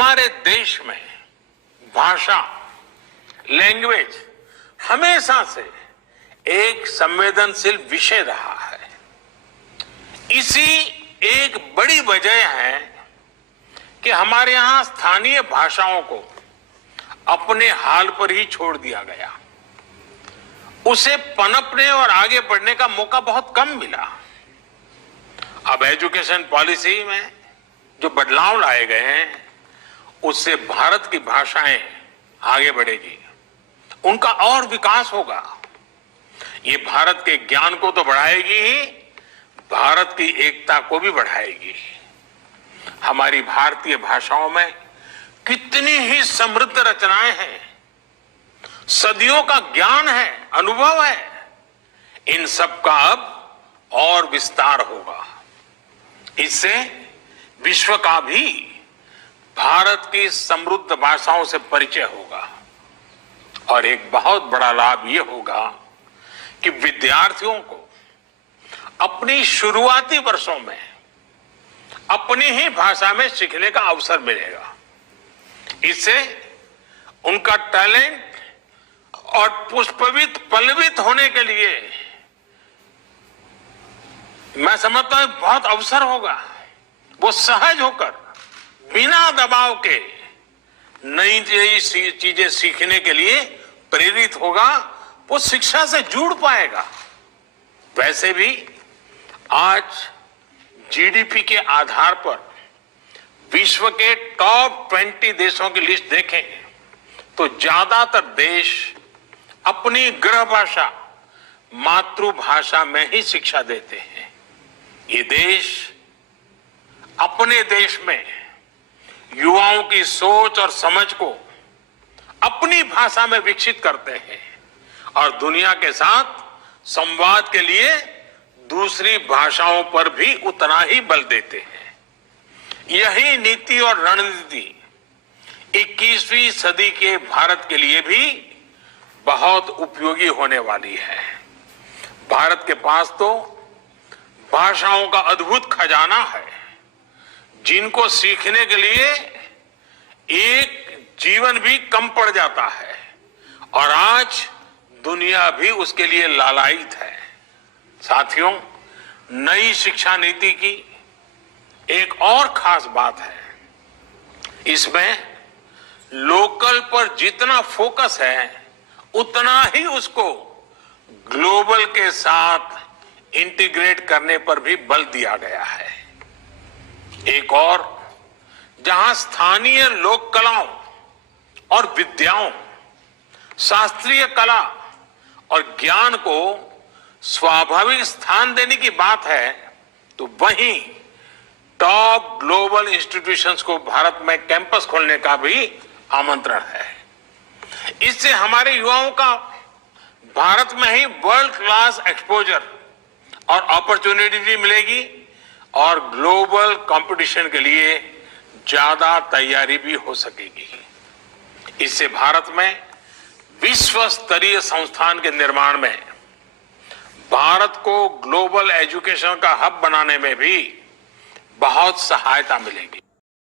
हमारे देश में भाषा, लैंग्वेज हमेशा से एक संवेदनशील विषय रहा है। इसी एक बड़ी वजह है कि हमारे यहां स्थानीय भाषाओं को अपने हाल पर ही छोड़ दिया गया। उसे पनपने और आगे बढ़ने का मौका बहुत कम मिला। अब एजुकेशन पॉलिसी में जो बदलाव लाए गए हैं, उससे भारत की भाषाएं आगे बढ़ेगी, उनका और विकास होगा। ये भारत के ज्ञान को तो बढ़ाएगी ही, भारत की एकता को भी बढ़ाएगी। हमारी भारतीय भाषाओं में कितनी ही समृद्ध रचनाएं हैं, सदियों का ज्ञान है, अनुभव है। इन सब का अब और विस्तार होगा। इससे विश्व का भी भारत की समृद्ध भाषाओं से परिचय होगा। और एक बहुत बड़ा लाभ यह होगा कि विद्यार्थियों को अपनी शुरुआती वर्षों में अपनी ही भाषा में सीखने का अवसर मिलेगा। इससे उनका टैलेंट और पुष्पित पल्लवित होने के लिए मैं समझता हूं बहुत अवसर होगा। वो सहज होकर बिना दबाव के नई नई चीजें सीखने के लिए प्रेरित होगा। वो शिक्षा से जुड़ पाएगा। वैसे भी आज जीडीपी के आधार पर विश्व के टॉप 20 देशों की लिस्ट देखें तो ज्यादातर देश अपनी गृह भाषा, मातृभाषा में ही शिक्षा देते हैं। ये देश अपने देश में युवाओं की सोच और समझ को अपनी भाषा में विकसित करते हैं और दुनिया के साथ संवाद के लिए दूसरी भाषाओं पर भी उतना ही बल देते हैं। यही नीति और रणनीति 21वीं सदी के भारत के लिए भी बहुत उपयोगी होने वाली है। भारत के पास तो भाषाओं का अद्भुत खजाना है, जिनको सीखने के लिए एक जीवन भी कम पड़ जाता है और आज दुनिया भी उसके लिए लालायित है। साथियों, नई शिक्षा नीति की एक और खास बात है, इसमें लोकल पर जितना फोकस है उतना ही उसको ग्लोबल के साथ इंटीग्रेट करने पर भी बल दिया गया है। एक और, जहां स्थानीय लोक कलाओं और विद्याओं, शास्त्रीय कला और ज्ञान को स्वाभाविक स्थान देने की बात है, तो वहीं टॉप ग्लोबल इंस्टीट्यूशंस को भारत में कैंपस खोलने का भी आमंत्रण है। इससे हमारे युवाओं का भारत में ही वर्ल्ड क्लास एक्सपोजर और अपॉर्चुनिटी भी मिलेगी और ग्लोबल कंपटीशन के लिए ज्यादा तैयारी भी हो सकेगी। इससे भारत में विश्व स्तरीय संस्थान के निर्माण में, भारत को ग्लोबल एजुकेशन का हब बनाने में भी बहुत सहायता मिलेगी।